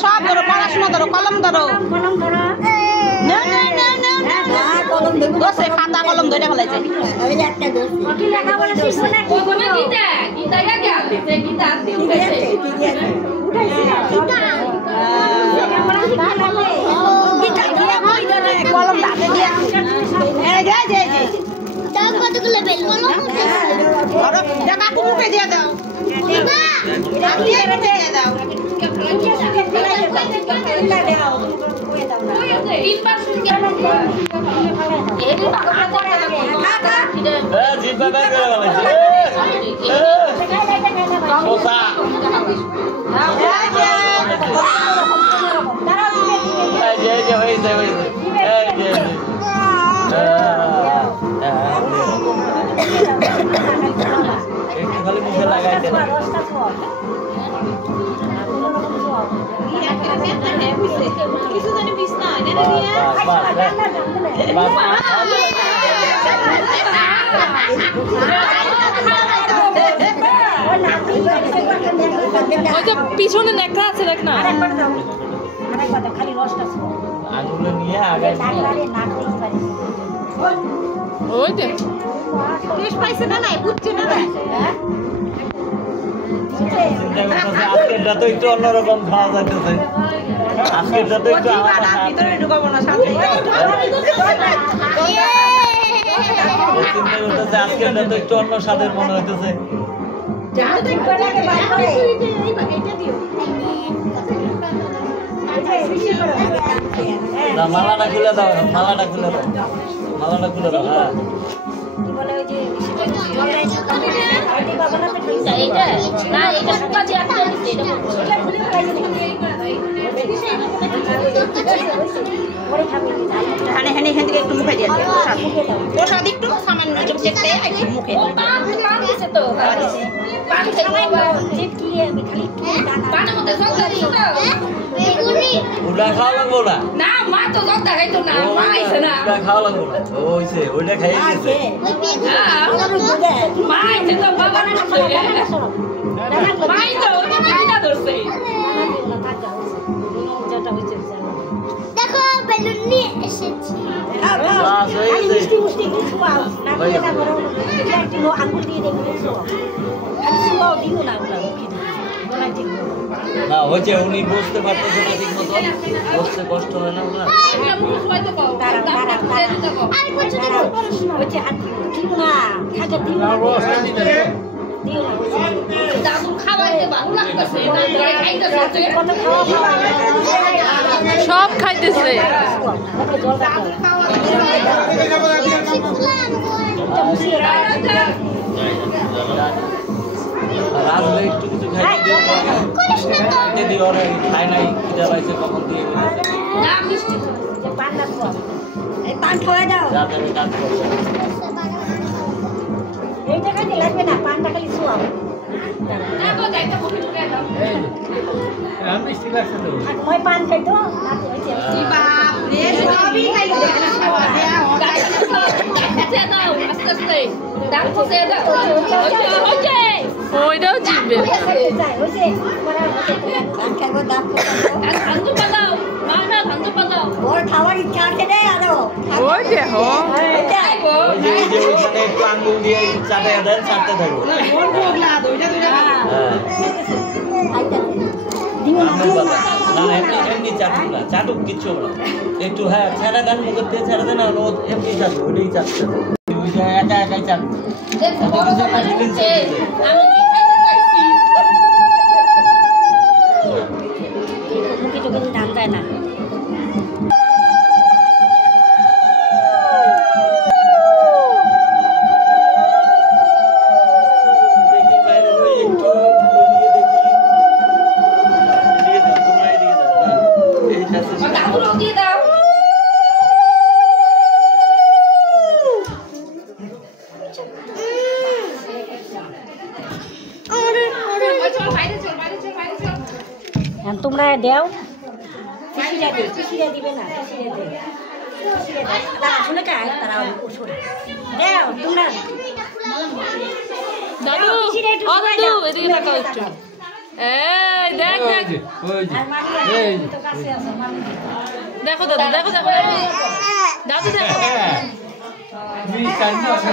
সব ধরো পড়াশোনা ধরো কলম ধরো খাতা কলম ধরে ফেলাইছে কলম হাতে দিয়ে কাকু মুখে দিয়ে দাও খালি মুখে লাগাইতে কিছু জানি বিছনা এনে দিয়া ওই যে পিছনে নেকড়া আছে দেখ না আরেকবার খালি রসটা আঙুলে নিয়ে আগে ওই দেখ টেস্ট পাইছে না নাই বুঝছে না হ্যাঁ আজকেরটা তো একটু অন্যরকম খাওয়া যাইতেছে আজকেরটা তো একটু ভিতরে ঢুকাবো না সাথে আজকেরটা তো একটু অন্য স্বাদের মনে হইতেছে মালাটা খুলে দাও মালাটা খুলে দাও মালাটা খুলে দাও হ্যাঁ একটু মুখে দিয়ে প্রসাদ একটু সামান্য মুখে ওটা খাওয়া লাগবো না না মা তো জর্দা খাইতো না মা আইছে না ওটা খাওয়া লাগবো না ওইছে ওইটা খাইয়ে গেছে মা আইছে তো বাবা না মাই তো ওটা কিনা ধরছে দেখো বেলুন নিয়ে এসেছি মিষ্টি মিষ্টি কিছু আঙুল দিয়ে দেখো দিও না না হচ্ছে উনি বুঝতে পারতেছে না ঠিক মতো বুঝতে কষ্ট হয় না ওনার সব খাইতেছে রাজলে একটু কিছু খাইতে দিও ওরা খায় নাই খিদা পাইছে কখন দিয়ে বলেছে পান খাওয়া দাও যাতে কাজ করছে এইটা খাইতে লাগবে না পানটা খালি শুয়াও মই পান খাইতো বাপ রে সবই খাইতো ওইটাও জিতবে ওই দেখো একটু আঙ্গুল দিয়ে চাটে দেন চাটতে থাকবো না এমনি চাটুক না, চাটুক কিচ্ছু না, একটু হ্যাঁ ছেড়ে দেন, মুখের দিয়ে ছেড়ে দেন, আর ও এমনি চাটবে, ওটাই চাটছে, ওই যে একা একাই চাটবে। মুখে তো কিছু ধান যায় না। তোমরা দেও, দিবে না, শুনে কাজ তারা দেও তোমরা। দাদু ও দাদু এদিকে তাকাও একটু। এই দেখ দেখ দেখো দাদু, দেখো দেখো দাদু দেখো।